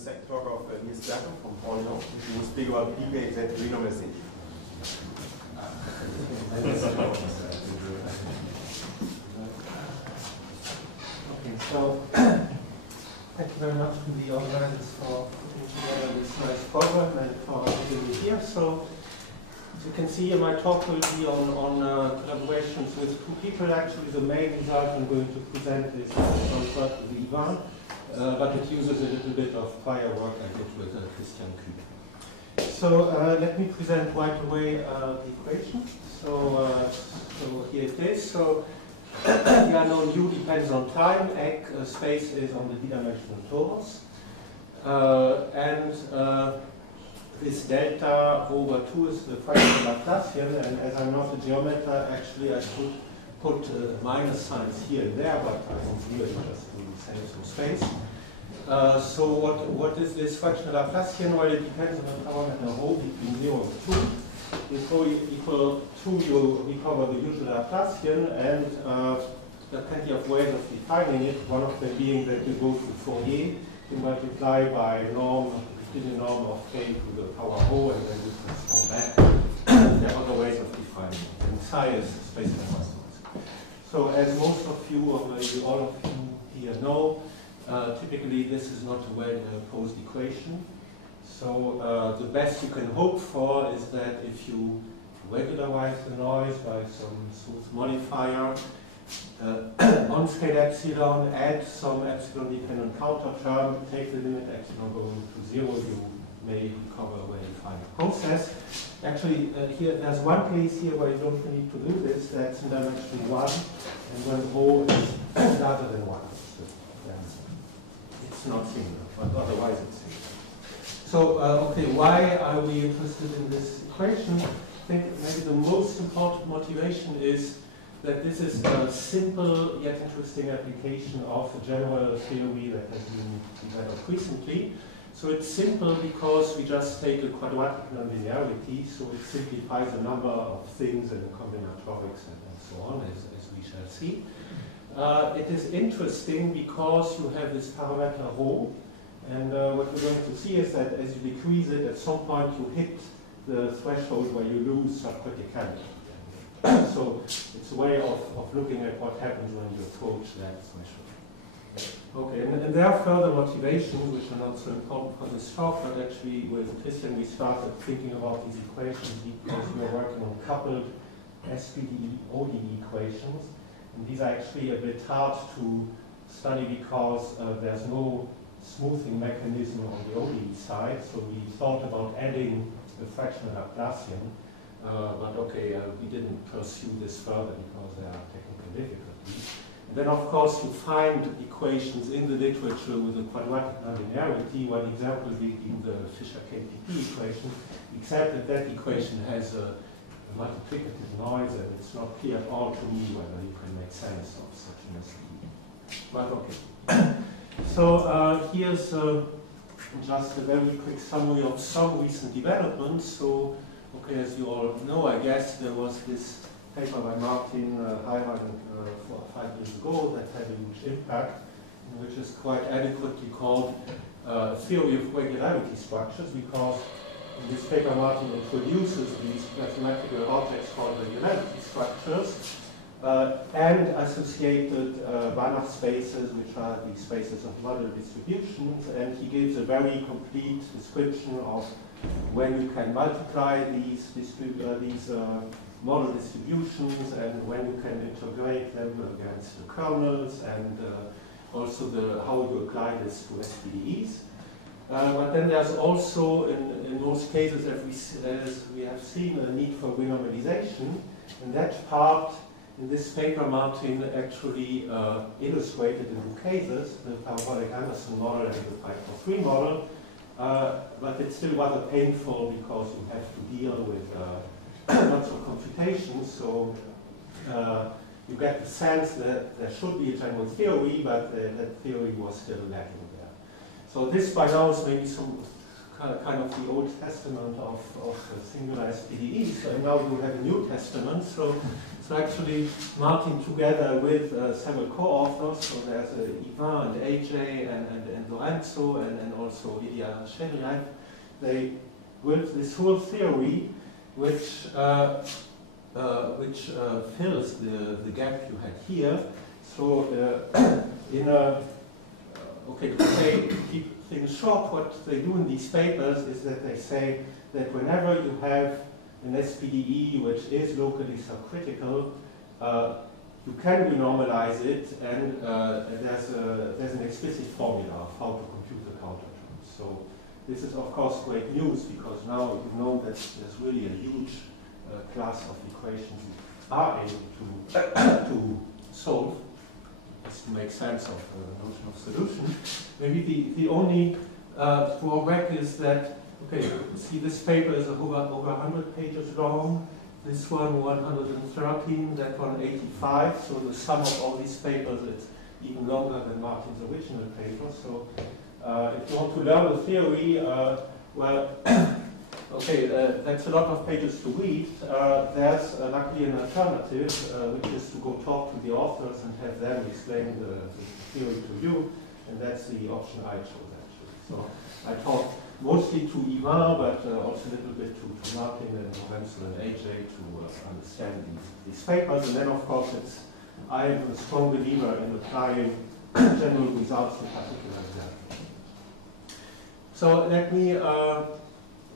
second talk of Nils Berglund from Bruned, who will speak about BPHZ renormalisation. Okay, so thank you very much to the organizers for putting together this nice program and for having me here. So as you can see, my talk will be on collaborations with two people. Actually, the main result I'm going to present is transferred to the Ivan, but it uses a little bit of prior work I did with Christian Kühn. So let me present right away the equation. So here it is. So the unknown u depends on time, space is on the d-dimensional torus, and this delta over 2 is the fractional Laplacian, and as I'm not a geometer, actually I should put minus signs here and there, but I don't do it just to save some space. So what is this fractional Laplacian? Well, it depends on the parameter rho between 0 and 2. If rho equal 2, you recover the usual Laplacian, and there are plenty of ways of defining it, one of them being that you go to Fourier, you multiply by norm, the norm of k to the power rho, and then you transform back. There are other ways of defining it. And psi is space Hausdorff. So as most of you, or maybe all of you here know, typically this is not a well-posed equation. So the best you can hope for is that if you regularize the noise by some smooth modifier, on scale epsilon, add some epsilon-dependent counter term, take the limit epsilon going to 0, you may recover a well-defined process. Actually, here there's one case here where you don't need to do this, that's in dimension 1, and when rho is larger than 1. So, it's not singular, but otherwise it's singular. So, okay, why are we interested in this equation? I think maybe the most important motivation is that this is a simple yet interesting application of a general theory that has been developed recently. So it's simple because we just take a quadratic nonlinearity, so it simplifies a number of things in combinatorics and so on, as we shall see. It is interesting because you have this parameter rho, and what we're going to see is that as you decrease it, at some point you hit the threshold where you lose subcriticality. So it's a way of looking at what happens when you approach that threshold. Okay, and there are further motivations which are not so important for this talk, but actually with Christian we started thinking about these equations because we are working on coupled SPDE ODE equations. And these are actually a bit hard to study because there's no smoothing mechanism on the ODE side, so we thought about adding the fractional Laplacian. But okay, we didn't pursue this further because there are technical difficulties. And then, of course, you find equations in the literature with a quadratic nonlinearity, one example being the Fisher-KPP equation, except that that equation has a multiplicative noise, and it's not clear at all to me whether you can make sense of such an SPDE. But okay. So here's just a very quick summary of some recent developments. So, okay, as you all know, I guess there was this paper by Martin Heimann 4 or 5 years ago that had a huge impact, which is quite adequately called theory of regularity structures, because in this paper Martin introduces these mathematical objects called regularity structures and associated Banach spaces, which are the spaces of model distributions, and he gives a very complete description of when you can multiply these model distributions and when you can integrate them against the kernels, and also how you apply this to SPDEs. But then there's also, in most cases, as we have seen, a need for renormalisation. And that part, in this paper, Martin actually illustrated in 2 cases, the parabolic Anderson model and the pi4 model. But it's still rather painful because you have to deal with lots of computations. So you get the sense that there should be a general theory, but that theory was still lacking there. So this by now is maybe some kind of the Old Testament of singular SPDEs, and now you have a New Testament. So actually, Martin, together with several co-authors, so there's Ivan and AJ and Lorenzo and also Ilya Chevyrev, they built this whole theory which fills the gap you had here. So okay, to keep things short, what they do in these papers is that they say that whenever you have an SPDE which is locally subcritical, you can renormalize it, and there's an explicit formula of how to compute the counterterms. So this is of course great news, because now you know that there's really a huge class of equations you are able to solve, just to make sense of the notion of solution. Maybe the only drawback is that, okay, see this paper is over 100 pages long, this one 113, that one 85, so the sum of all these papers is even longer than Martin's original paper. So if you want to learn the theory, well, okay, that's a lot of pages to read. There's luckily an alternative, which is to go talk to the authors and have them explain the theory to you, and that's the option I chose actually. So I talked mostly to Ivan, but also a little bit to Martin and Lorenzo and AJ to understand these papers. And then of course I am a strong believer in applying general results to particular examples. So let me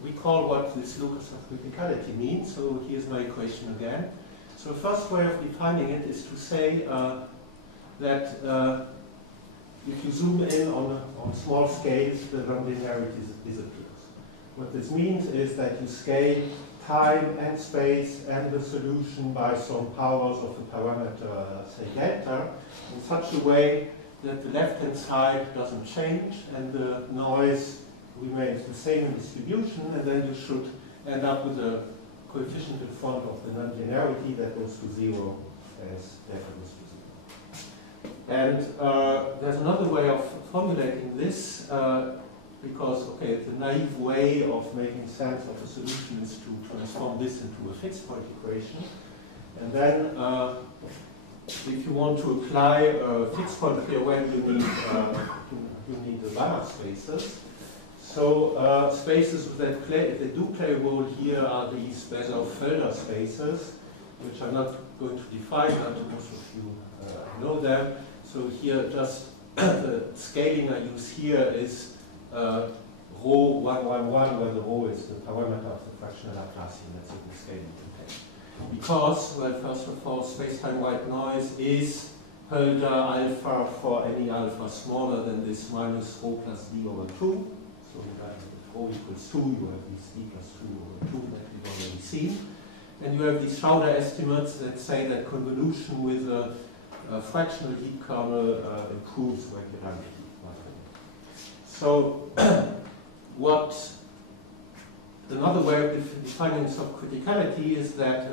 recall what this locus of criticality means. So here's my equation again. So the first way of defining it is to say that if you zoom in on small scales, the nonlinearity disappears. What this means is that you scale time and space and the solution by some powers of the parameter, say delta, in such a way that the left-hand side doesn't change and the noise remains the same in distribution, and then you should end up with a coefficient in front of the nonlinearity that goes to 0 as delta goes to 0. And there's another way of formulating this, because, okay, the naive way of making sense of a solution is to transform this into a fixed point equation. And then, if you want to apply a fixed point theorem, you need the Banach spaces. So spaces that do play a role here are these Bezow-Felder spaces, which I'm not going to define, but most of you know them. So here, just the scaling I use here is rho 111, where the rho is the parameter of the fractional Laplacian. That's the scaling you can take. Because, well, first of all, space-time white noise is Hölder alpha for any alpha smaller than this minus rho plus d over 2. So if rho equals 2, you have this d plus 2 over 2 that we've already seen. And you have these Schauder estimates that say that convolution with a fractional heat kernel improves regularity. So another way of defining subcriticality is that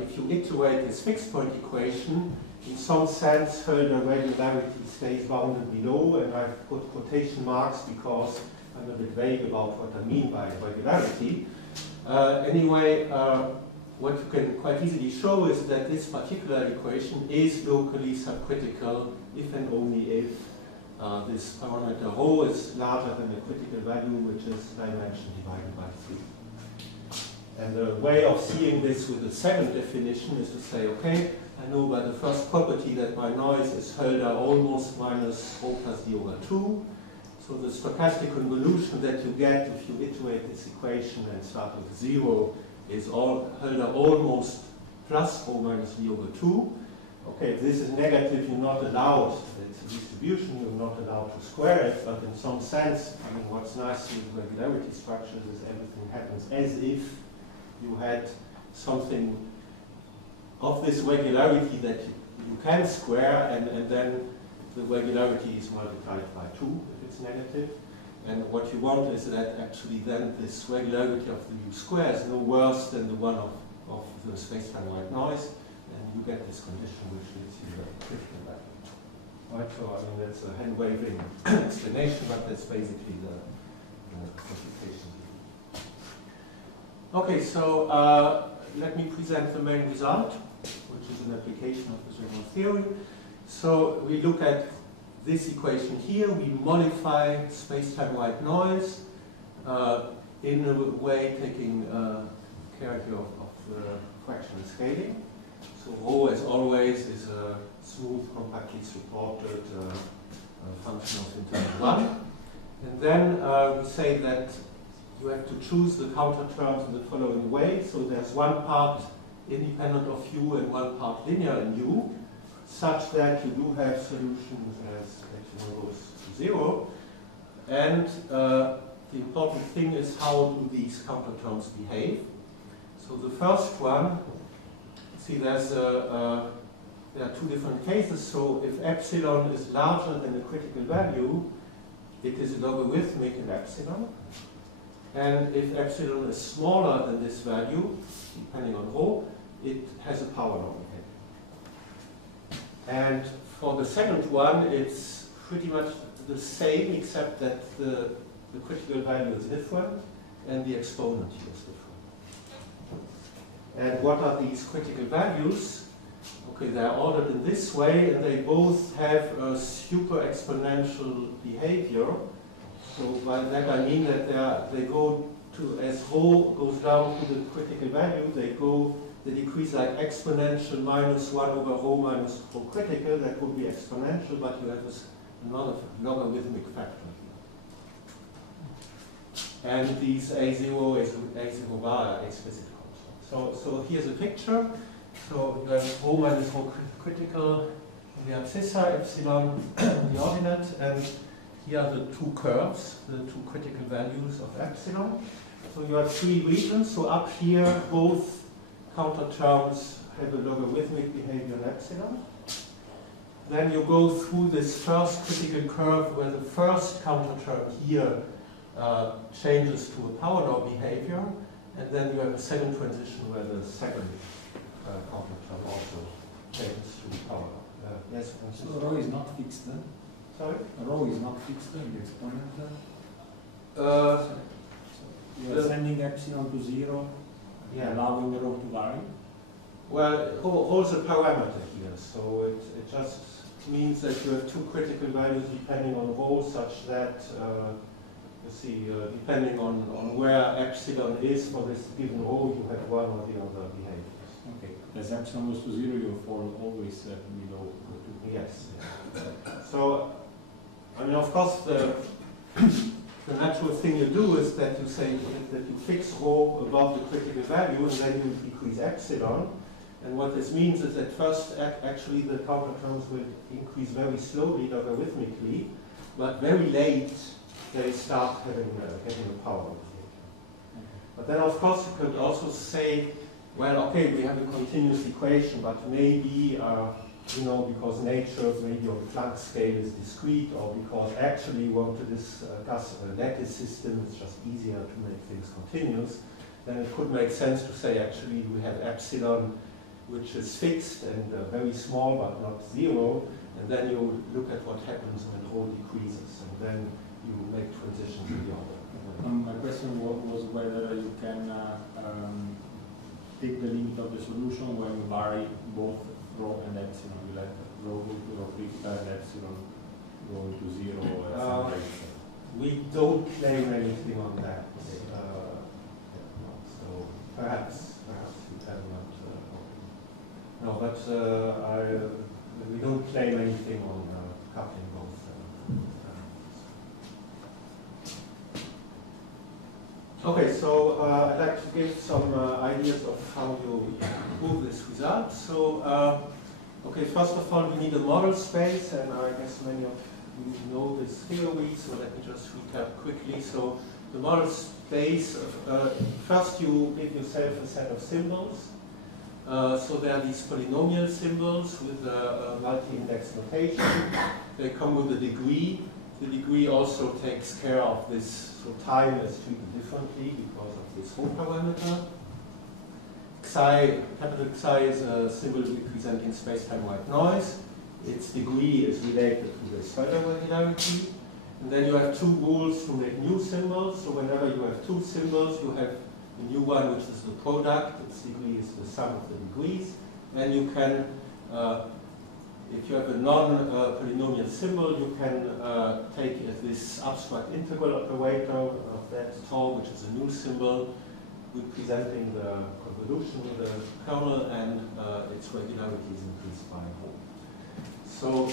if you iterate this fixed point equation, in some sense Hölder regularity stays bounded below, and I've put quotation marks because I'm a bit vague about what I mean by regularity. Anyway, what you can quite easily show is that this particular equation is locally subcritical if and only if this parameter rho is larger than the critical value, which is dimension divided by 3. And the way of seeing this with the second definition is to say, okay, I know by the first property that my noise is Hölder almost minus rho plus d over 2. So the stochastic convolution that you get if you iterate this equation and start with 0 is Hölder almost plus rho minus d over 2. Okay, if this is negative, you're not allowed, it's a distribution, you're not allowed to square it, but in some sense, I mean, what's nice with regularity structures is everything happens as if you had something of this regularity that you can square, and then the regularity is multiplied by 2 if it's negative. And what you want is that actually then this regularity of the u square is no worse than the one of the space-time white noise, and you get this condition which leads you to a critical value. Right, so I mean that's a hand-waving explanation, but that's basically the computation. Okay, so let me present the main result, which is an application of the general theory. So we look at this equation here. We modify space-time white noise in a way taking care here of the fractional scaling. So rho, as always, is a smooth, compactly supported function of integer 1. And then we say that you have to choose the counterterms in the following way. So there's one part independent of u and one part linear in u, such that you do have solutions as h1 goes to 0. And the important thing is how do these counterterms behave. So the first one, see there are two different cases. So if epsilon is larger than a critical value, it is logarithmic in epsilon. And if epsilon is smaller than this value, depending on rho, it has a power law behavior. And for the second one, it's pretty much the same, except that the critical value is different and the exponent here is different. And what are these critical values? Okay, they are ordered in this way, and they both have a superexponential behavior. So by that I mean that they go to, as rho goes down to the critical value, they decrease like exponential minus 1 over rho minus rho critical. That would be exponential, but you have this another logarithmic factor here. And these A0 is A0 bar are explicit constants. So here's a picture. So you have rho minus rho critical in the abscissa, epsilon in the ordinate, and here are the two curves, the two critical values of epsilon. So you have three regions. So up here, both counterterms have a logarithmic behavior in epsilon. Then you go through this first critical curve where the first counterterm here changes to a power law behavior, and then you have a second transition where the second counterterm also changes to power law. Yes, so rho is not fixed then? Sorry? Rho is not fixed then, the exponent then? You are sending epsilon to 0, allowing the rho to vary? Well, rho is a parameter here, so it just means that you have two critical values depending on rho, such that, you see, depending on where epsilon is for this given rho, you have one or the other behaviors. Okay, as epsilon goes to 0, you fall always below the 2. Yes. So, I mean, of course, the natural thing you do is that you say that you fix rho above the critical value, and then you decrease epsilon. And what this means is that first, actually, the counterterms will increase very slowly, logarithmically, but very late, they start having getting a power behavior. But then, of course, you could also say, well, okay, we have a continuous equation, but maybe, you know, because nature maybe on the Planck scale is discrete, or because actually you want to discuss a lattice system, it's just easier to make things continuous, then it could make sense to say actually we have epsilon which is fixed and very small but not 0, and then you look at what happens when rho decreases, and then you make transition to the other. My question was whether you can take the limit of the solution when you vary both rho and epsilon. You let rho go to rho critical and epsilon go to 0 at some rate. We don't claim anything on that. So perhaps you can not. No, but we don't claim anything on coupling both. Okay, so I'd like to give some ideas of how you prove this result. So, okay, first of all, we need a model space, and I guess many of you know this theory, so let me just recap quickly. So, the model space, first you give yourself a set of symbols. So there are these polynomial symbols with a multi-index notation. They come with a degree. The degree also takes care of this, so time is treated differently because of this rho parameter. Xi, capital Xi is a symbol representing space-time white noise. Its degree is related to the Schroeder regularity. And then you have two rules to make new symbols. So whenever you have two symbols, you have a new one, which is the product. Its degree is the sum of the degrees. And you can, if you have a non-polynomial symbol, you can take this abstract integral operator of that tau, which is a new symbol, representing the convolution of the kernel, and its regularity is increased by ρ. So,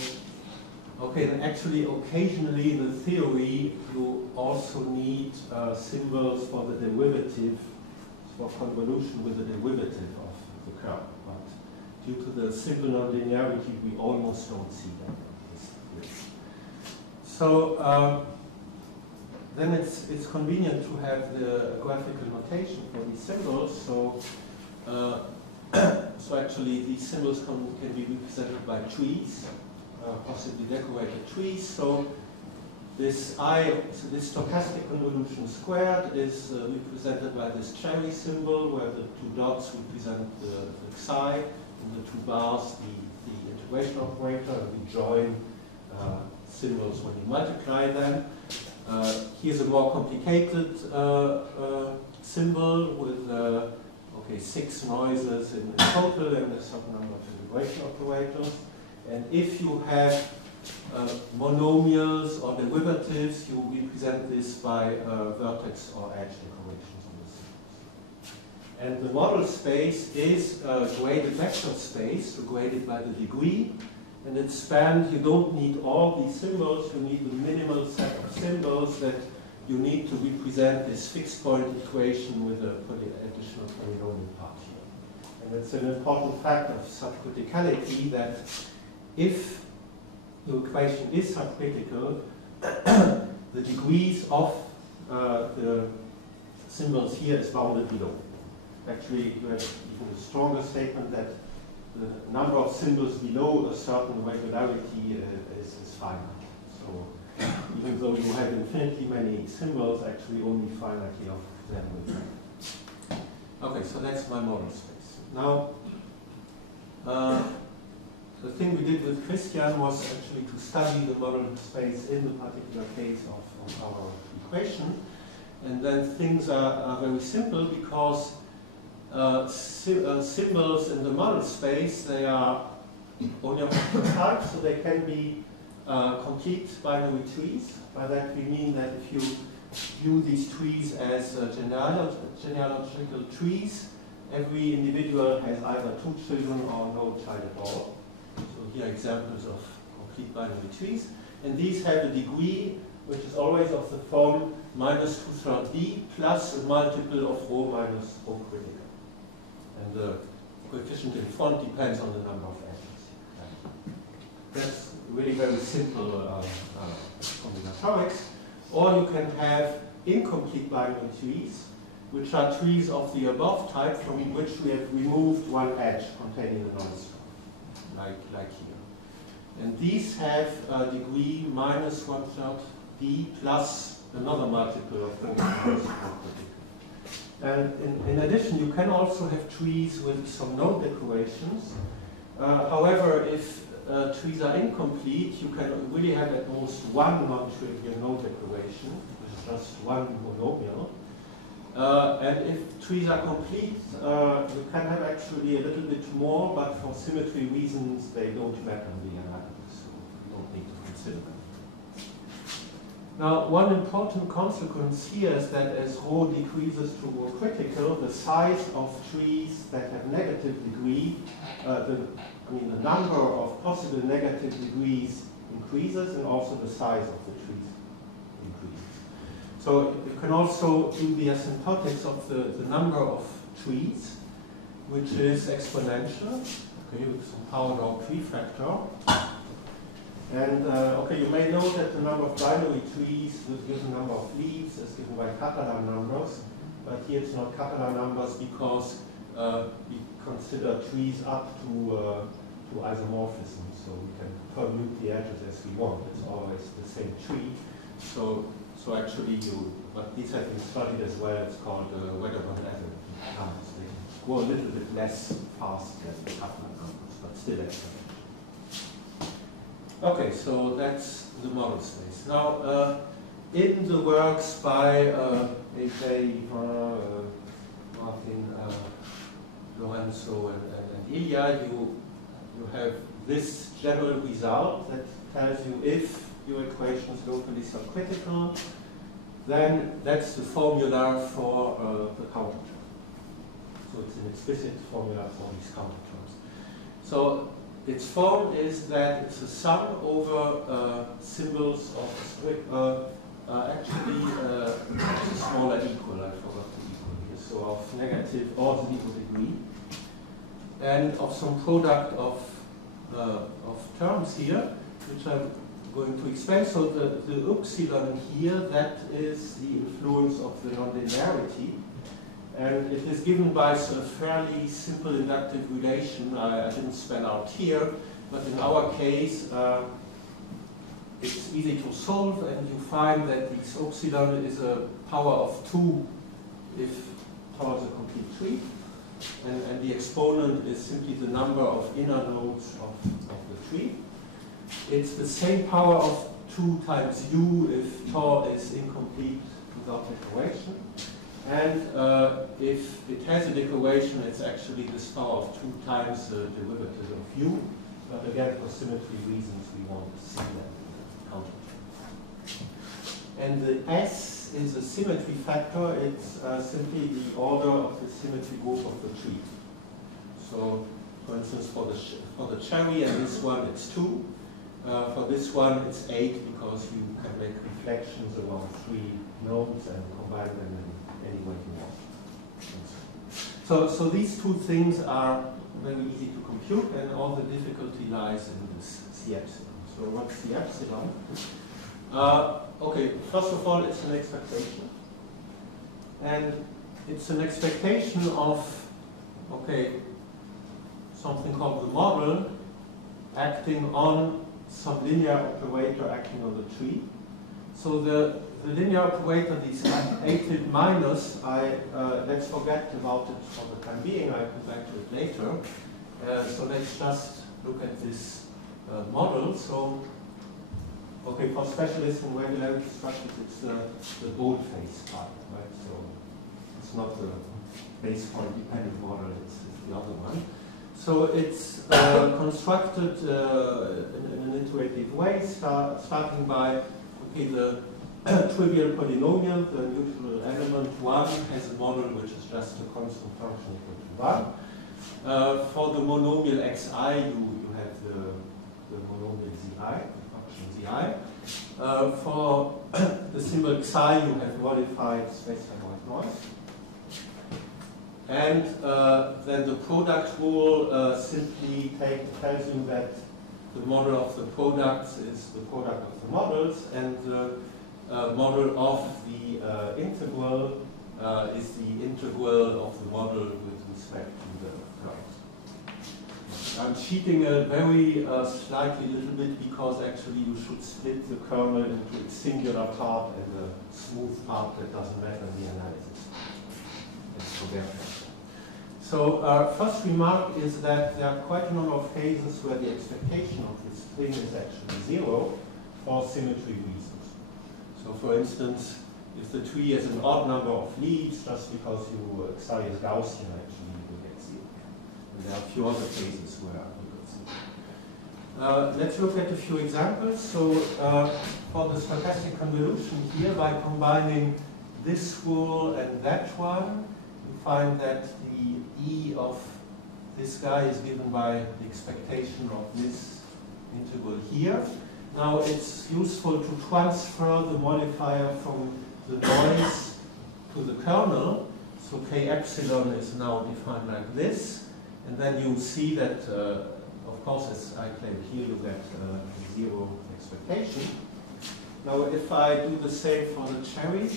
okay, then actually, occasionally in the theory, you also need symbols for the derivative, for convolution with the derivative of the kernel. But due to the simple nonlinearity, we almost don't see that in this list. So, then it's convenient to have the graphical notation for these symbols. So, so actually, these symbols can be represented by trees. Possibly decorated trees. So this this stochastic convolution squared is represented by this cherry symbol, where the two dots represent the psi, and the two bars the integration operator, and we join symbols when you multiply them. Here's a more complicated symbol with 6 noises in total and a certain number of integration operators. And if you have monomials or derivatives, you represent this by vertex or edge decorations on the symbols. And the model space is a graded vector space, so graded by the degree. And it spans, you don't need all these symbols, you need the minimal set of symbols that you need to represent this fixed point equation with an additional polynomial part here. And it's an important fact of subcriticality that if the equation is subcritical, the degrees of the symbols here is bounded below. Actually, you have even a stronger statement that the number of symbols below a certain regularity is finite. So even though you have infinitely many symbols, actually only finitely of them will be. Okay, so that's my model space. Now, the thing we did with Christian was actually to study the model space in the particular case of our equation. And then things are very simple because symbols in the model space, they are only of two types, so they can be complete binary trees. By that we mean that if you view these trees as genealogical trees, every individual has either 2 children or no child at all. So here are examples of complete binary trees. And these have a degree which is always of the form minus 2/3 d plus a multiple of rho minus rho critical. And the coefficient in front depends on the number of edges. That's really very simple combinatorics. Or you can have incomplete binary trees, which are trees of the above type from which we have removed one edge containing a noise, like here. And these have a degree minus 1/3 d plus another multiple of rho minus rho critical. And in addition, you can also have trees with some node decorations. However, if trees are incomplete, you can really have at most one non-trivial node decoration, which is just one monomial. And if trees are complete, you can have actually a little bit more, but for symmetry reasons, they don't matter in the analysis, so you don't need to consider them. Now, one important consequence here is that as rho decreases to rho critical, the size of trees that have negative degree, the number of possible negative degrees increases, and also the size of the trees increases. So you can also do the asymptotics of the number of trees, which is exponential, okay, with some power law prefactor. And you may note that the number of binary trees with a given number of leaves is given by Catalan numbers, but here it's not Catalan numbers because we consider trees up to isomorphism, so we can permute the edges as we want. It's always the same tree. So actually but these have been studied as well. It's called Wedderburn numbers. They go a little bit less fast than the Catalan numbers, but still exponential. Okay, so that's the model space. Now, in the works by A.J., Martin, Lorenzo, and Ilya, you have this general result that tells you if your equation is locally subcritical, then that's the formula for the counterterm. So it's an explicit formula for these counterterms. So its form is that it's a sum over symbols of actually smaller equal, I forgot the equal here, so of negative or 0 degree, and of some product of terms here, which I'm going to explain. So the epsilon here, that is the influence of the nonlinearity, and it is given by sort of fairly simple inductive relation I didn't spell out here, but in our case it's easy to solve, and you find that this epsilon is a power of 2 if towards a complete tree, and the exponent is simply the number of inner nodes of the tree. It's the same power of 2 times u if tau is incomplete without decoration. And if it has a decoration, it's actually this power of 2 times the derivative of u. But again, for symmetry reasons, we want to see that counterterm. And the S is a symmetry factor. It's simply the order of the symmetry group of the tree. So, for instance, for the cherry and this one, it's 2. For this one, it's 8 because you can make reflections around 3 nodes and combine them in any way you want. So these two things are very easy to compute, and all the difficulty lies in this C epsilon. So what's the epsilon? Okay, first of all, it's an expectation. And it's an expectation of, okay, something called the model acting on some linear operator acting on the tree. So the linear operator, this 8 minus, let's forget about it for the time being. I'll come back to it later. So let's just look at this model. So, okay, for specialists in regularity structures, it's the boldface part, right? So it's not the base point dependent model, it's the other one. So it's constructed in an iterative way, starting by, okay, the trivial polynomial, the neutral element 1 has a model which is just a constant function equal to 1. For the monomial xi, you have the monomial zi, the function zi. For the symbol psi, you have modified space-time white noise. And then the product rule simply tells you that the model of the products is the product of the models, and the model of the integral is the integral of the model with respect to the curves. I'm cheating a very slightly little bit because actually you should split the kernel into its singular part and a smooth part that doesn't matter in the analysis. Let's forget that. So first remark is that there are quite a number of cases where the expectation of this string is actually 0 for symmetry reasons. So for instance, if the tree has an odd number of leaves, just because you xi is Gaussian, actually you will get 0. And there are a few other cases where you will see. Let's look at a few examples. So for the stochastic convolution here, by combining this rule and that one, you find that the E of this guy is given by the expectation of this integral here. Now it's useful to transfer the modifier from the noise to the kernel. So K epsilon is now defined like this. And then you see that, of course, as I claimed here, you get 0 expectation. Now if I do the same for the cherry,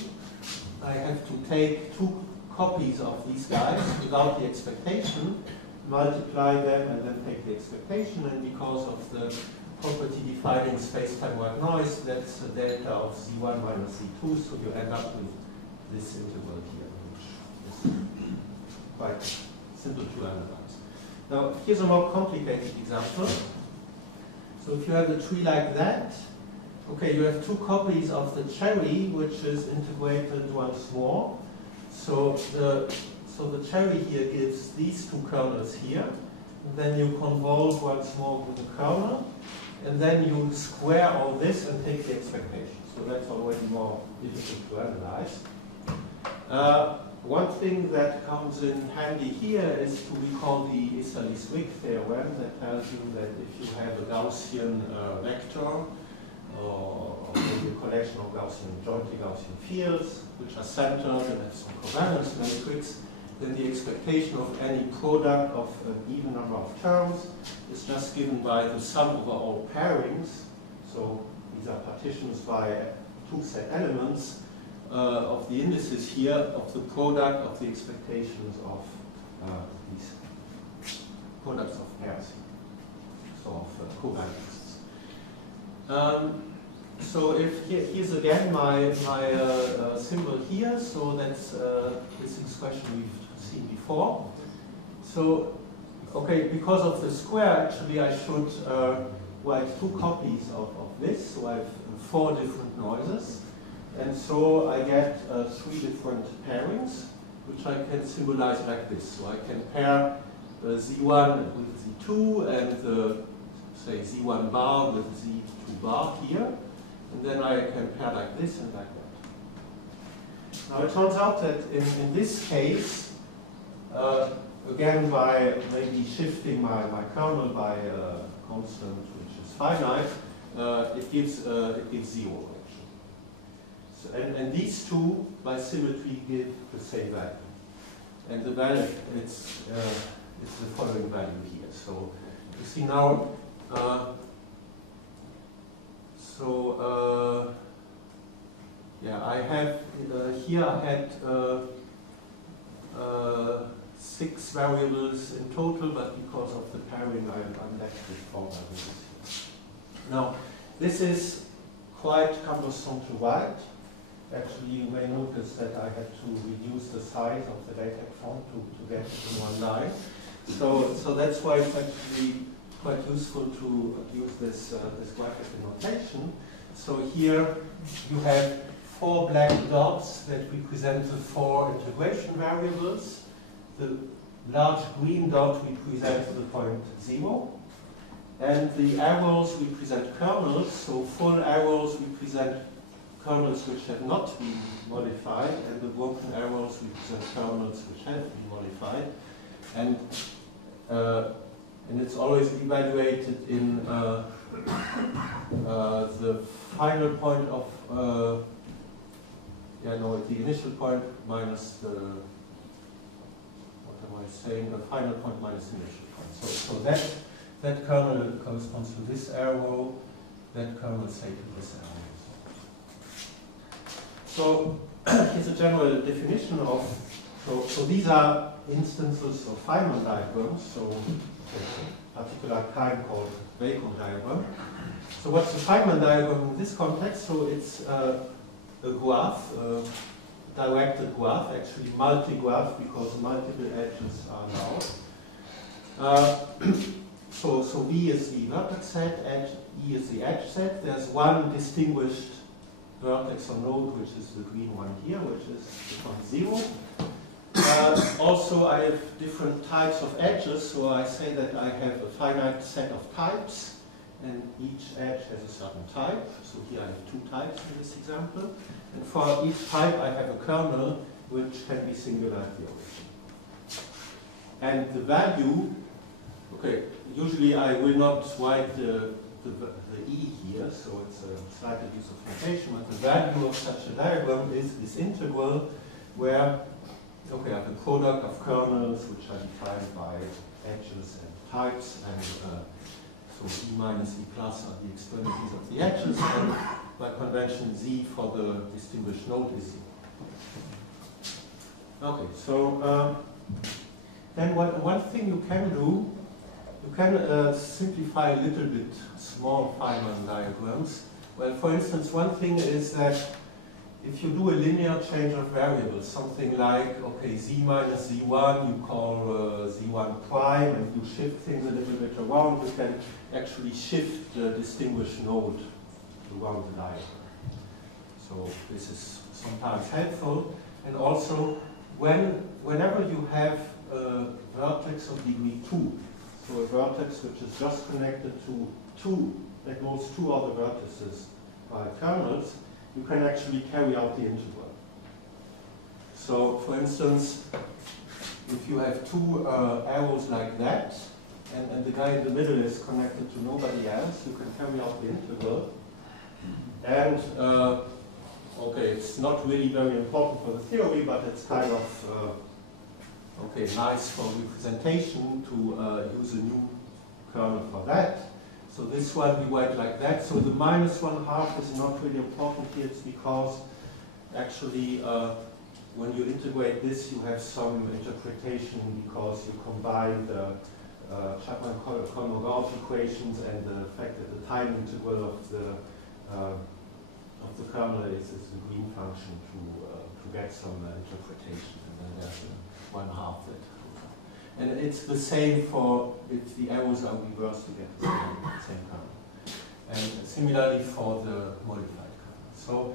I have to take 2 copies of these guys without the expectation, multiply them, and then take the expectation. And because of the property defining space-time white noise, that's a delta of z1 minus z2, so you end up with this integral here, which is quite simple to analyze. Now, here's a more complicated example. So if you have a tree like that, okay, you have two copies of the cherry, which is integrated once more. So the cherry here gives these two kernels here, and then you convolve once more with the kernel, and then you square all this and take the expectation. So that's already more difficult to analyze. One thing that comes in handy here is to recall the Isserlis-Wick theorem that tells you that if you have a Gaussian vector, or maybe a collection of jointly Gaussian fields, which are centered and have some covariance matrix, then the expectation of any product of an even number of terms is just given by the sum over all pairings. So these are partitions by two set elements of the indices here of the product of the expectations of these products of pairs, so of covariances. So if here's again my symbol here, so that's this expression we've seen before. So okay, because of the square, actually I should write two copies of this. So I have 4 different noises, and so I get 3 different pairings, which I can symbolize like this. So I can pair Z1 with Z2 and say Z1 bar with Z2 bar here. And then I can pair like this and like that. Now it turns out that in this case, again by maybe shifting my kernel by a constant which is finite, it gives 0 actually. So, and these two by symmetry give the same value. And the value it's the following value here. So you see now. Yeah, I have here I had 6 variables in total, but because of the pairing, I'm left with 4 variables. Now, this is quite cumbersome to write. Actually, you may notice that I had to reduce the size of the LaTeX font to get it in one line. So that's why it's actually quite useful to use this graphical notation. So here you have 4 black dots that represent the 4 integration variables. The large green dot represents the point 0. And the arrows represent kernels, so full arrows represent kernels which have not been modified, and the broken arrows represent kernels which have been modified. And it's always evaluated in the final point of, the initial point minus the, what am I saying, the final point minus the initial point. So that kernel corresponds to this arrow, that kernel say to this arrow. So here's a general definition of, so these are instances of Feynman diagrams, so a particular kind called vacuum diagram. So what's the Feynman diagram in this context? So it's a graph, directed graph, actually multi-graph because multiple edges are allowed. So V is the vertex set, edge, E is the edge set. There's one distinguished vertex or node, which is the green one here, which is the point 0. Also, I have different types of edges, so I say that I have a finite set of types, and each edge has a certain type. So here I have 2 types in this example. And for each type, I have a kernel which can be singular at the origin. And the value, okay, usually I will not write the E here, so it's a slight abuse of notation, but the value of such a diagram is this integral where I have a product of kernels which are defined by edges and types, and so E minus E plus are the extremities of the edges, and by convention Z for the distinguished node is 0. Okay, so then one thing you can do, you can simplify a little bit small Feynman diagrams. Well, for instance, one thing is that if you do a linear change of variables, something like, okay, z minus z1, you call z1 prime, and you shift things a little bit around, you can actually shift the distinguished node around the diagram. So this is sometimes helpful. And also, whenever you have a vertex of degree 2, so a vertex which is just connected to 2, that knows 2 other vertices by kernels, you can actually carry out the integral. So, for instance, if you have 2 arrows like that, and the guy in the middle is connected to nobody else, you can carry out the integral. And, okay, it's not really very important for the theory, but it's kind of, okay, nice for representation to use a new kernel for that. So this one we write like that. So the minus 1/2 is not really important here. It's because actually when you integrate this, you have some interpretation because you combine the Chapman-Kolmogorov equations and the fact that the time integral of the kernel is the green function to get some interpretation. And then there's 1/2 that. And it's the same for if the arrows are reversed to get the same kernel. And similarly for the modified kernel.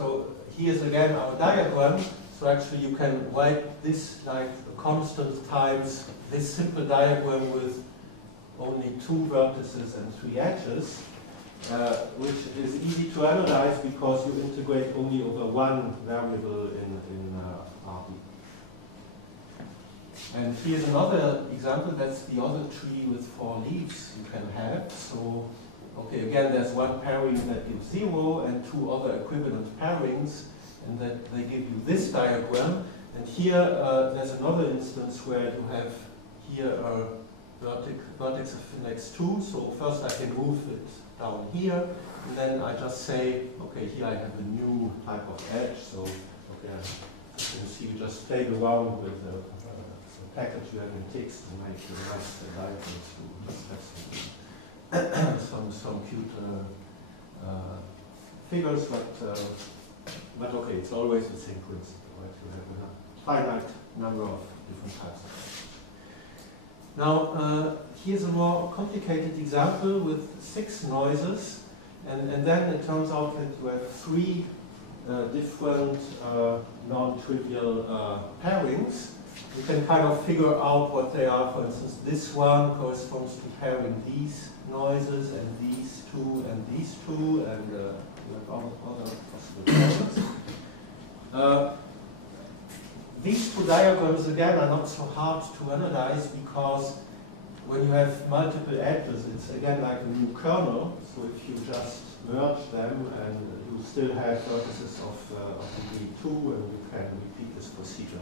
So here's again our diagram. So actually you can write this like a constant times this simple diagram with only 2 vertices and 3 edges, which is easy to analyze because you integrate only over 1 variable in RB. And here's another example, that's the other tree with 4 leaves you can have. So, okay, again, there's one pairing that gives 0 and 2 other equivalent pairings, and that they give you this diagram. And here, there's another instance where you have here a vertex of index 2. So first I can move it down here, and then I just say, okay, here I have a new type of edge. So, okay, you can see you just played around with the package you have in text to make the nice diagrams to just have some cute figures, but okay, it's always the same principle, right? You have a finite number of different types of edges. Now, here's a more complicated example with 6 noises, and then it turns out that you have 3 different non-trivial pairings. You can kind of figure out what they are. For instance, this one corresponds to pairing these noises and these 2 and these 2, and you have other possible pairings. These 2 diagrams, again, are not so hard to analyze because when you have multiple edges, it's again like a new kernel. So if you just merge them, and you still have vertices of degree 2, and you can repeat this procedure.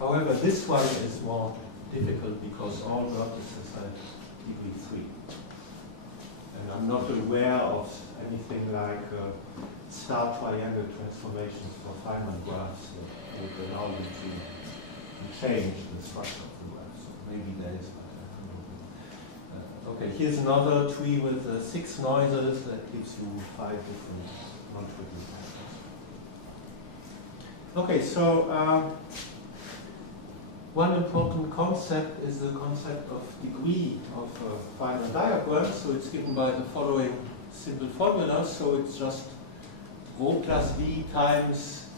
However, this one is more difficult because all vertices have degree 3. And I'm not aware of anything like star triangle transformations for Feynman graphs that would allow you to change the structure of the graph. So maybe there is, but I don't know. Okay, here's another tree with 6 noises that gives you 5 different non-trivial patterns. Okay, so one important concept is the concept of degree of a Feynman diagram. So it's given by the following simple formula. So it's just rho plus v times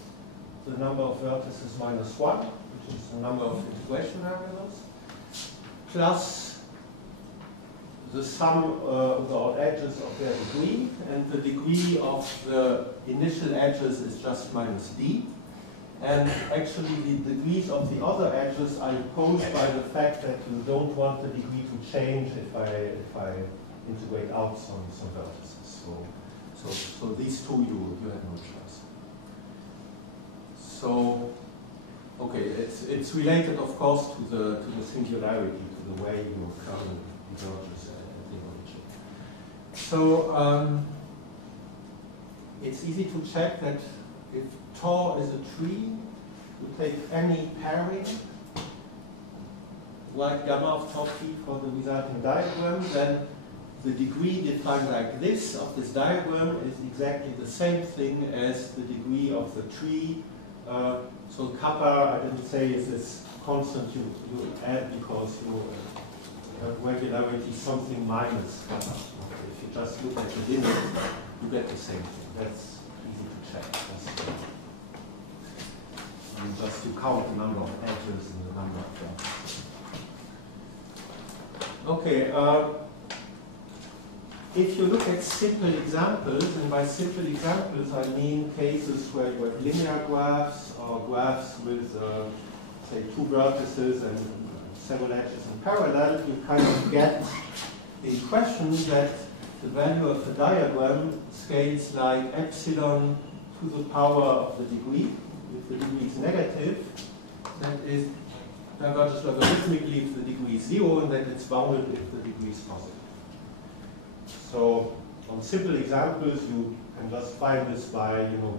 the number of vertices minus 1, which is the number of integration variables, plus the sum of the all edges of their degree, and the degree of the initial edges is just minus d. And actually the degrees of the other edges are imposed by the fact that you don't want the degree to change if I integrate out some vertices. So these 2 you have no choice. So okay, it's related of course to the singularity, to the way your kernel diverges at the origin. So it's easy to check that if tau is a tree, you take any pairing, write gamma of tau p for the resulting diagram, then the degree defined like this of this diagram is exactly the same thing as the degree of the tree. So kappa, I didn't say, is this constant you add because you have regularity something minus kappa. If you just look at the limit, you get the same thing. That's easy to check. Just you count the number of edges and the number of dots. Okay. If you look at simple examples, and by simple examples I mean cases where you have linear graphs or graphs with, say, two vertices and several edges in parallel, you kind of get the impression that the value of the diagram scales like epsilon to the power of the degree. If the degree is negative, that is diverges logarithmically if the degree is 0, and then it's bounded if the degree is positive. So on simple examples, you can just find this by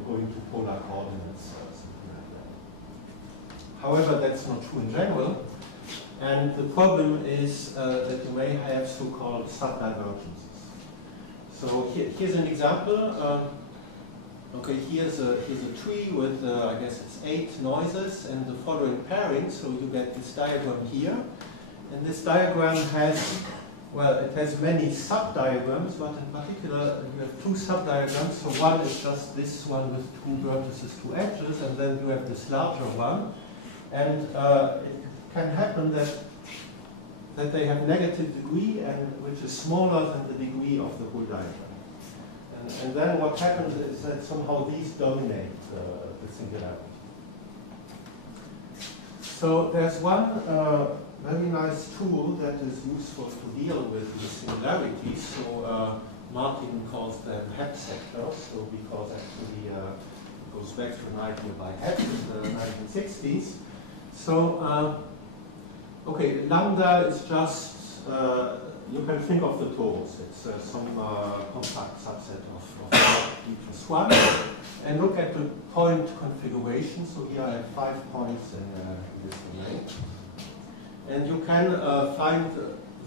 going to polar coordinates or something like that. However, that's not true in general, and the problem is that you may have so-called subdivergences. So here's an example. Okay, here's a tree with I guess it's 8 noises and the following pairing. So you get this diagram here, and this diagram has. Well, it has many sub-diagrams, but in particular you have 2 sub-diagrams. So one is just this one with 2 vertices, 2 edges, and then you have this larger one. And it can happen that they have negative degree, and which is smaller than the degree of the whole diagram. And then what happens is that somehow these dominate the singularity. So there's one very nice tool that is useful to deal with the singularities. So Martin calls them Hebb sectors. So because actually it goes back to an idea by Hebb in the 1960s. So okay, lambda is just you can think of the torus. It's some compact subset of d plus 1. And look at the point configuration. So here I have 5 points in this domain. And you can find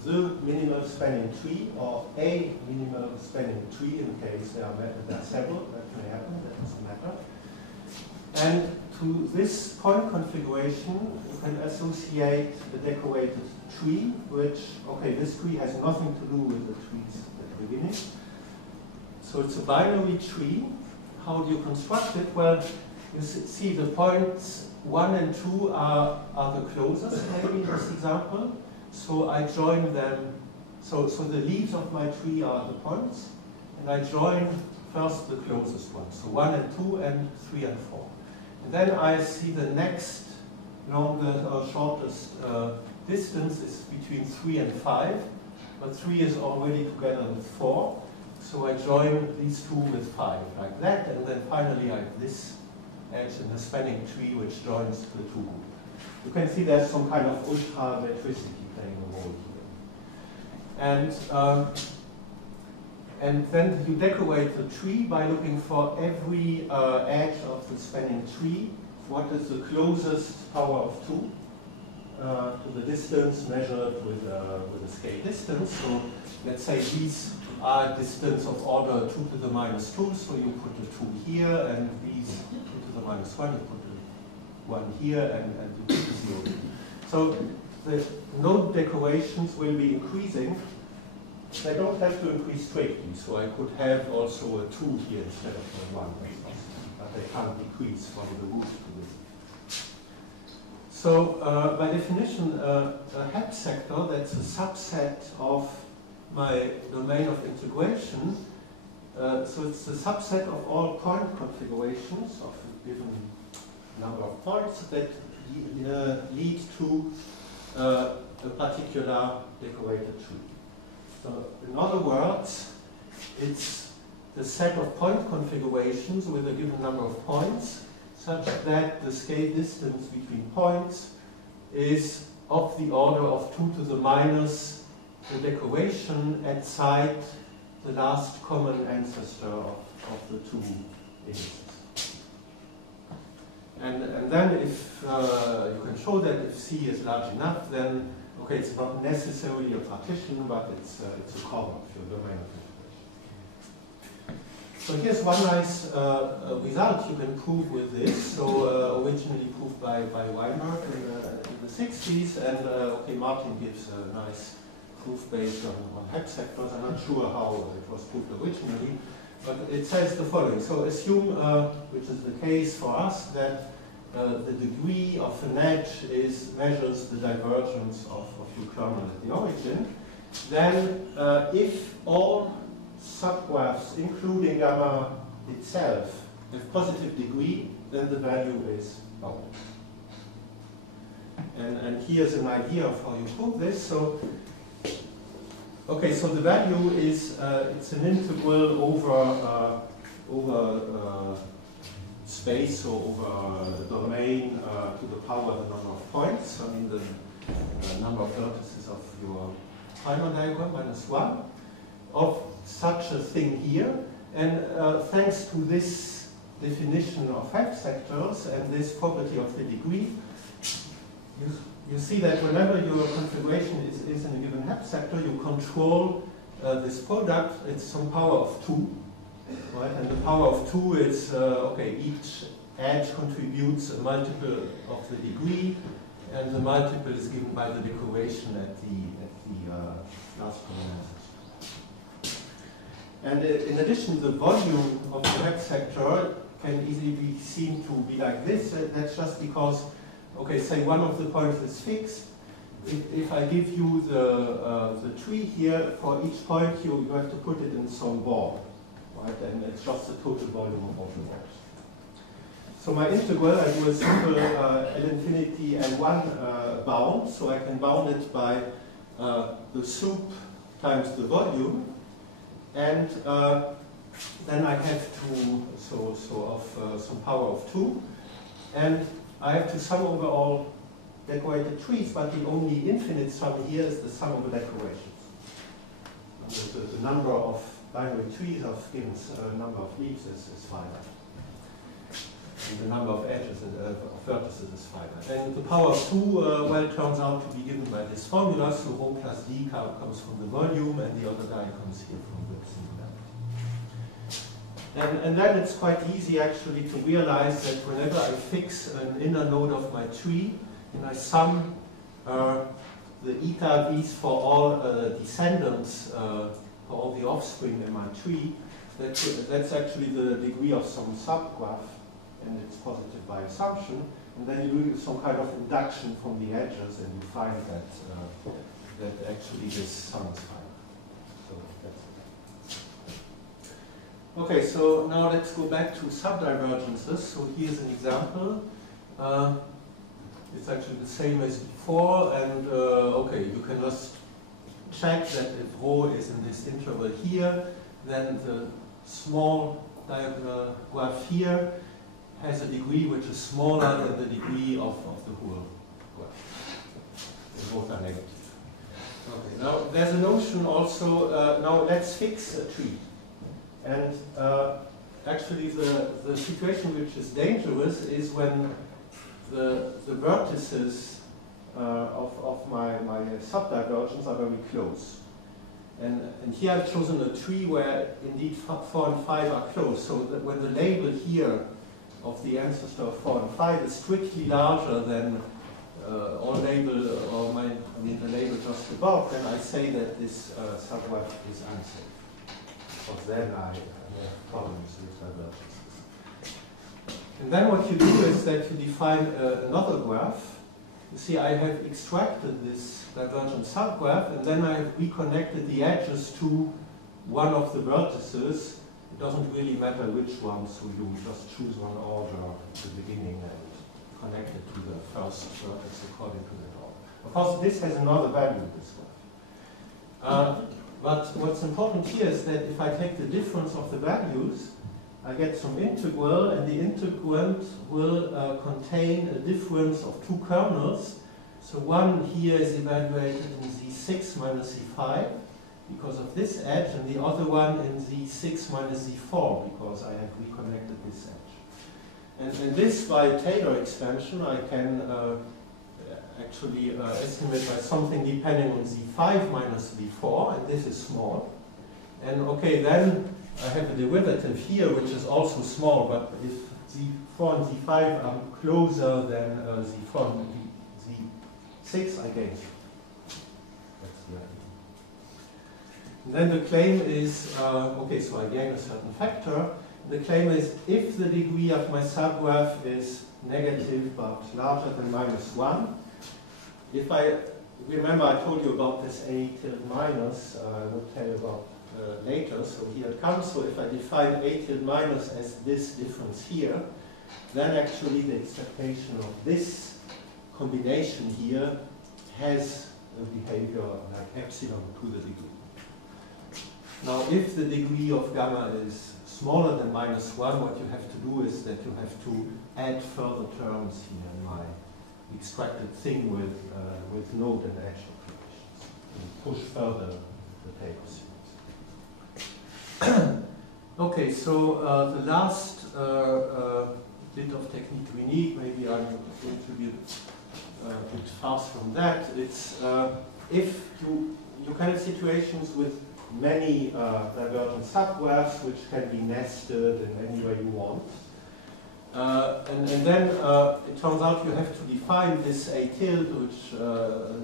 the minimal spanning tree or a minimal spanning tree in case there are several. That may happen, that doesn't matter. And to this point configuration, you can associate the decorated tree, which, okay, this tree has nothing to do with the trees at the beginning. So it's a binary tree. How do you construct it? Well, you see the points 1 and 2 are the closest, maybe in this example. So I join them. So the leaves of my tree are the points, and I join first the closest ones. So 1 and 2 and 3 and 4. And then I see the next longest or shortest distance is between 3 and 5, but 3 is already together with 4. So I join these 2 with 5, like that, and then finally I have this edge in the spanning tree which joins the 2. You can see there's some kind of ultra-metricity playing a role here. And then you decorate the tree by looking for every edge of the spanning tree. What is the closest power of 2 to the distance measured with a scale distance? So let's say these are distance of order 2 to the minus 2, so you put the 2 here, and these 2 to the minus 1, you put the 1 here, and you put the 0 here. So the node decorations will be increasing. They don't have to increase straightly, so I could have also a 2 here instead of a 1, but they can't decrease from the root to this. So by definition, a Hebb sector, that's a subset of my domain of integration. So it's the subset of all point configurations of a given number of points that lead to a particular decorated tree. So in other words, it's the set of point configurations with a given number of points such that the scale distance between points is of the order of 2 to the minus the decoration at site the last common ancestor of the 2 indices. And then if you can show that if C is large enough, then okay, it's not necessarily a partition, but it's a cover of your domain of integration. So here's one nice result you can prove with this. So originally proved by Weinberg in the 60s, and okay, Martin gives a nice proof based on Hep sectors. I'm not sure how it was proved originally, but it says the following. So assume, which is the case for us, that the degree of an edge measures the divergence of your kernel at the origin. Then if all subgraphs, including gamma itself, have positive degree, then the value is bounded. And here's an idea of how you prove this. So, okay, so the value is it's an integral over space, or over the domain to the power of the number of points. I mean the number of vertices of your Feynman diagram -1 of such a thing here. And thanks to this definition of Hep sectors and this property of the degree, you see that whenever your configuration is in a given Hep sector, you control this product. It's some power of 2, right? And the power of 2 is, okay, each edge contributes a multiple of the degree, and the multiple is given by the decoration at the last coordinate. And in addition, the volume of the Hep sector can easily be seen to be like this. That's just because, okay, say one of the points is fixed. If I give you the tree here, for each point you have to put it in some ball, right? And it's just the total volume of all the balls. So my integral, I do a simple L infinity and 1 bound, so I can bound it by the sup times the volume, and then I have to, some power of 2, and I have to sum over all decorated trees, but the only infinite sum here is the sum of the decorations. The number of binary trees of given number of leaves is finite. And the number of edges and vertices is finite. And the power of 2, well, it turns out to be given by this formula, so rho plus d comes from the volume, and the other guy comes here from the singularity. And then it's quite easy actually to realize that whenever I fix an inner node of my tree, and I sum the eta v's for all descendants, for all the offspring in my tree, that's actually the degree of some subgraph, and it's positive by assumption. And then you do some kind of induction from the edges, and you find that that actually this sum is finite. So that's it. Okay, so now let's go back to subdivergences. So here's an example. It's actually the same as before, and okay, you can just check that if rho is in this interval here, then the small diagonal graph here has a degree which is smaller than the degree of the whole graph. They both are negative. Okay, now there's a notion also, now let's fix a tree. And actually the situation which is dangerous is when the vertices of my subdivergence are very close. And here I've chosen a tree where indeed 4 and 5 are close, so that when the label here of the ancestor of 4 and 5 is strictly larger than all label, or the label just above, then I say that this subgraph is unsafe. Because then I have problems with divergences. And then what you do is that you define another graph. You see, I have extracted this divergent subgraph, and then I have reconnected the edges to one of the vertices. It doesn't really matter which one, so you just choose one order at the beginning and connect it to the first vertex according to that order. Of course, this has another value, this graph. But what's important here is that if I take the difference of the values, I get some integral, and the integrand will contain a difference of 2 kernels. So one here is evaluated in Z6 minus Z5 because of this edge, and the other one in Z6 minus Z4 because I have reconnected this edge. And this, by Taylor expansion, I can actually estimate by something depending on Z5 minus Z4, and this is small. And okay, then I have a derivative here which is also small, but if Z4 and Z5 are closer than Z4 and Z6, I gain. That's the idea. And then the claim is, okay, so I gain a certain factor. The claim is if the degree of my subgraph is negative but larger than -1, if I remember I told you about this A tilde minus, I will tell you about later, so here it comes. So if I define A tilde minus as this difference here, then actually the expectation of this combination here has a behavior like epsilon to the degree. Now if the degree of gamma is smaller than -1, what you have to do is that you have to add further terms here in my extracted thing with node and edge operations and push further the Taylor series. Okay, so the last bit of technique we need, maybe I'm going to be a bit fast from that. It's if you can have situations with many divergent subgraphs which can be nested in any way you want. And then it turns out you have to define this A tilde, which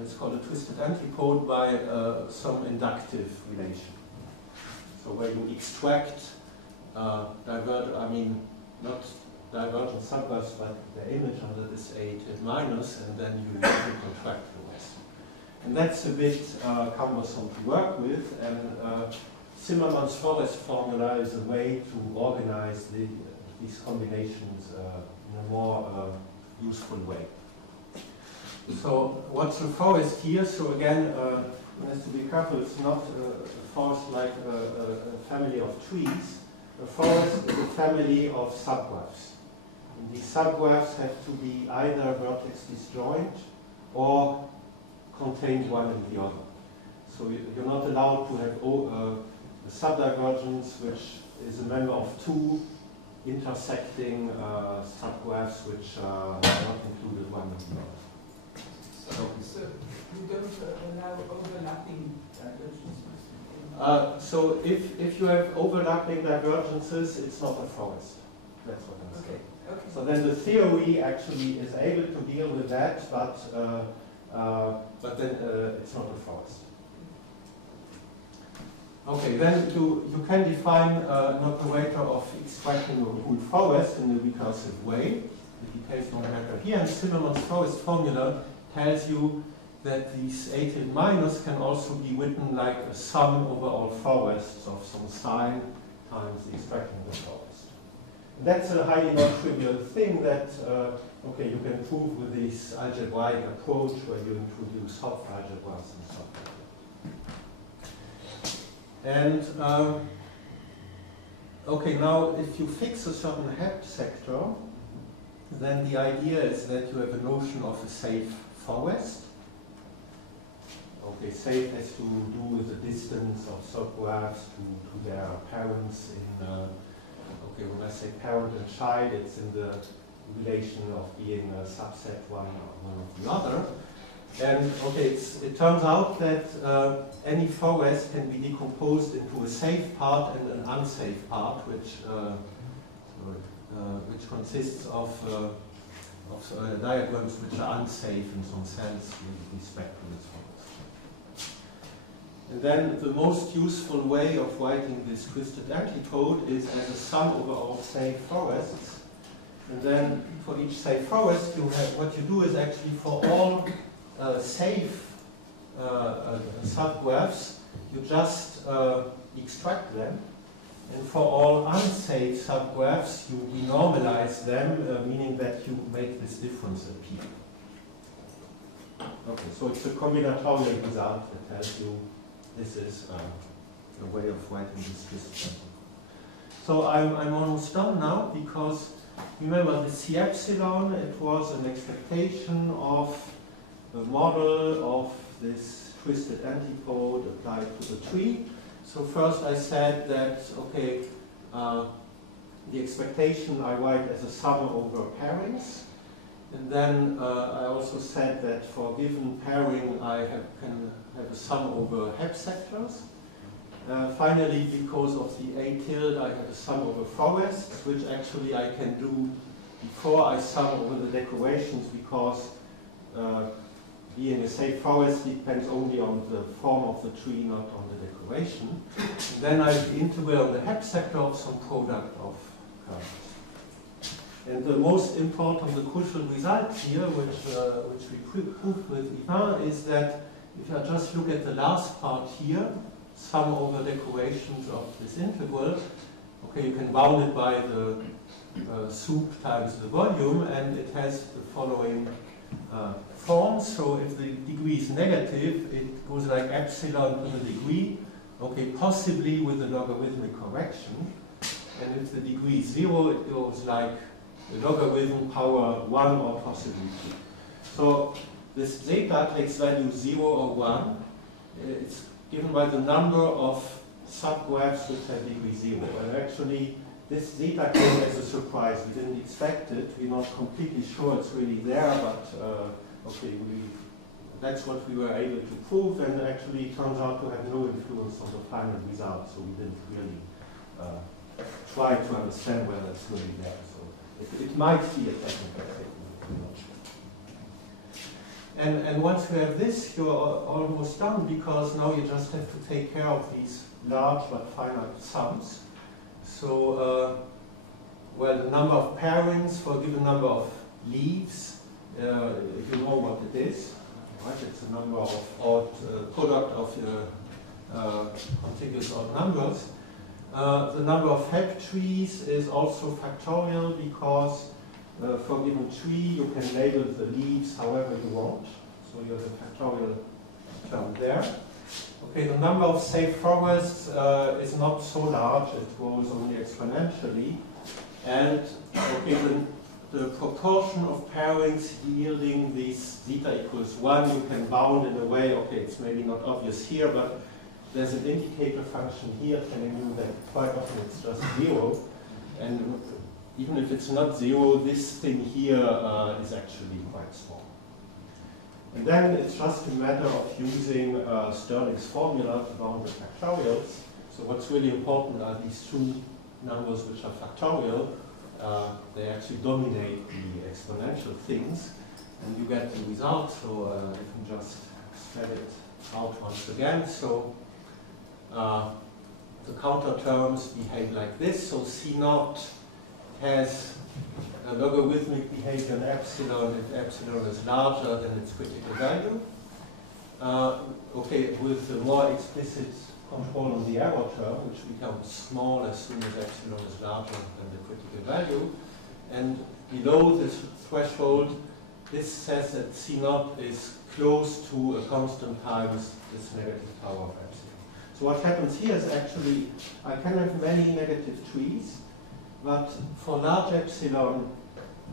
is called a twisted antipode, by some inductive relation. So where you extract not divergent subgraphs, but the image under this A tilde minus, and then you contract the rest. And that's a bit cumbersome to work with, and Zimmermann's forest formula is a way to organize these combinations in a more useful way. So what's the forest here? So again, one has to be careful, it's not a forest like a family of trees. A forest is a family of subgraphs. And these subgraphs have to be either vertex disjoint or contain one and the other. So you're not allowed to have a subdivergence which is a member of two intersecting subgraphs which are not included one with the other. So you don't allow overlapping divergences? So if you have overlapping divergences, it's not a forest. That's what I'm saying. Okay. So then the theory actually is able to deal with that, but then it's not a forest. Okay, then you can define an operator of extracting a whole forest in a recursive way. The details don't matter here. And Zimmermann's forest formula tells you that these A tilde minus can also be written like a sum over all forests of some sign times the extracting the forest. And that's a highly non-trivial thing that okay, you can prove with this algebraic approach where you introduce soft algebras and so on. And okay, now if you fix a certain Hebb sector, then the idea is that you have a notion of a safe forest. Okay, safe has to do with the distance of subgraphs to their parents in, okay, when I say parent and child, it's in the relation of being a subset one of the other. And okay, it turns out that any forest can be decomposed into a safe part and an unsafe part, which consists of diagrams which are unsafe in some sense with respect to this forest. And then the most useful way of writing this twisted antipode is as a sum over all safe forests. And then for each safe forest, you have what you do is actually for all safe subgraphs, you just extract them, and for all unsafe subgraphs, you renormalize them, meaning that you make this difference appear. Okay, so it's a combinatorial result that tells you this is a way of writing this twisted. So I'm almost done now because remember the C epsilon, it was an expectation of the model of this twisted antipode applied to the tree. So first I said that, okay, the expectation I write as a sum over pairings. And then I also said that for given pairing I can have a sum over Hebb sectors. Finally, because of the A tilde, I have a sum over forests, which actually I can do before I sum over the decorations, because being a safe forest depends only on the form of the tree, not on the decoration. And then I have the integral on the Hebb sector of some product of curves. And the most important, the crucial result here, which we proved with Ivan, is that if I just look at the last part here, sum over decorations of this integral, okay, you can bound it by the soup times the volume, and it has the following form. So if the degree is negative, it goes like epsilon to the degree, okay, possibly with a logarithmic correction. And if the degree is 0, it goes like the logarithm power 1 or possibly 2. So this zeta takes value 0 or 1. It's given by the number of subgraphs which have degree 0. And actually, this zeta came as a surprise. We didn't expect it. We're not completely sure it's really there, but okay, that's what we were able to prove, and actually it turns out to have no influence on the final result, so we didn't really try to understand whether it's really there. So it might be a technical statement, we're not sure. And once you have this, you're almost done, because now you just have to take care of these large but finite sums. So, well, the number of pairings for a given number of leaves, you know what it is, right? It's a number of odd product of contiguous odd numbers. The number of Hebb trees is also factorial, because for a given tree you can label the leaves however you want. So you have a factorial term there. Okay, the number of safe forests is not so large, it grows only exponentially. And okay, the proportion of pairings yielding these zeta equals 1, you can bound in a way, okay, it's maybe not obvious here, but there's an indicator function here telling you that quite often it's just 0. And even if it's not 0, this thing here is actually quite small. And then it's just a matter of using Stirling's formula to bound the factorials. So what's really important are these two numbers which are factorial. They actually dominate the exponential things, and you get the result. So you can just spread it out once again. So the counterterms behave like this. So C0 has a logarithmic behavior in epsilon if epsilon is larger than its critical value. Okay, with the more explicit control on the error term, which becomes small as soon as epsilon is larger than the critical value. And below this threshold, this says that C0 is close to a constant times this negative power of epsilon. So what happens here is actually, I can have many negative trees, but for large epsilon,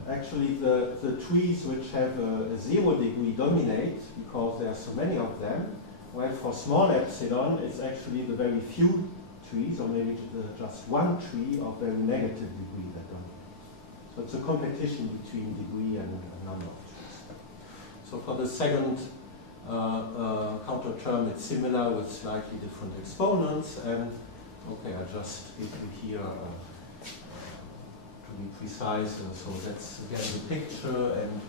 actually the trees which have a 0 degree dominate, because there are so many of them, while for small epsilon, it's actually the very few trees, or maybe just one tree of very negative degree that dominate. So it's a competition between degree and a number of trees. So for the second counter term, it's similar with slightly different exponents, and okay, I just give you here to be precise, so that's again the picture, and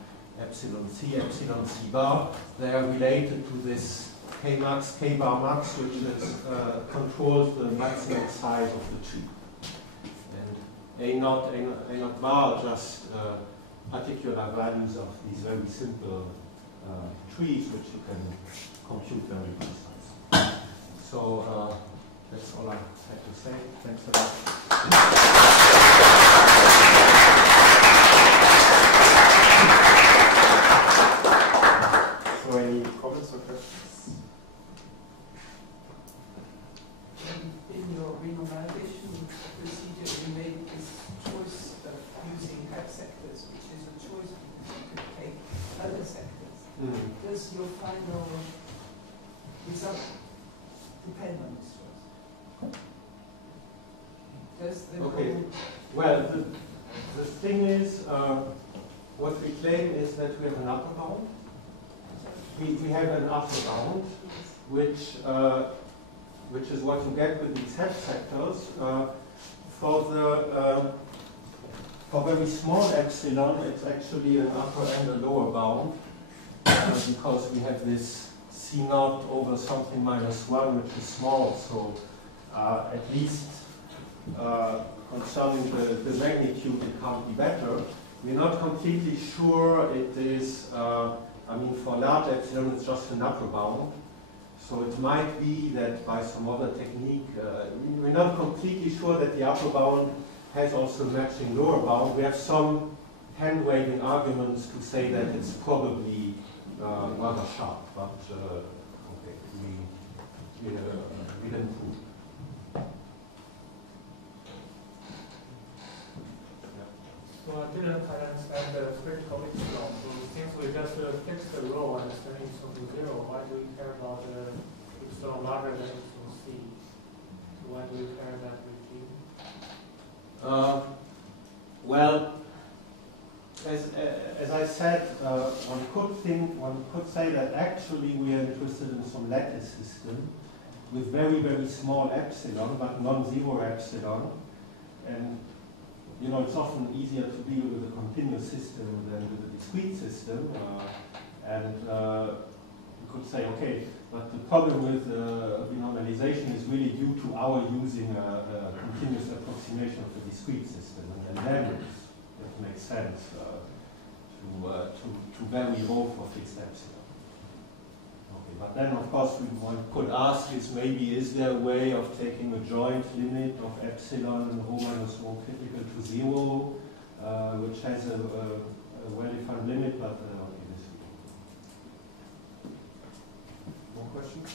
epsilon C bar, they are related to this K max, K bar max, which is, controls the maximum size of the tree. And A naught bar are just particular values of these very simple trees, which you can compute very precise. So that's all I had to say. Thanks a lot. So any comments or questions? In your renormalisation procedure, you made this choice of using Hebb sectors, which is a choice because you could take other sectors. Does your final result depend on this choice? Does the Okay. Well, the thing is, what we claim is that we have an upper bound. We have an upper bound, which is what you get with these head sectors. For very small epsilon, it's actually an upper and a lower bound, because we have this C0 over something minus 1, which is small. So at least concerning the magnitude, it can't be better. We're not completely sure it is, I mean, for large epsilon, it's just an upper bound. So it might be that by some other technique, we're not completely sure that the upper bound has also matching lower bound. We have some hand-waving arguments to say that it's probably rather sharp, but okay, we didn't prove. So I didn't quite understand the critical epsilon. So since we just fixed the rho and send it to 0, why do we care about the epsilon larger than epsilon c? So why do we care that regime? Well, as I said, one could say that actually we are interested in some lattice system with very, very small epsilon, but non-zero epsilon. And you know, it's often easier to deal with a continuous system than with a discrete system. You could say, okay, but the problem with renormalization is really due to our using a continuous approximation of the discrete system. And then it makes sense to vary rho for fixed epsilon. Okay, but then of course one could ask is maybe is there a way of taking a joint limit of epsilon and rho minus rho critical to 0, which has a well-defined limit, but okay, this. More questions?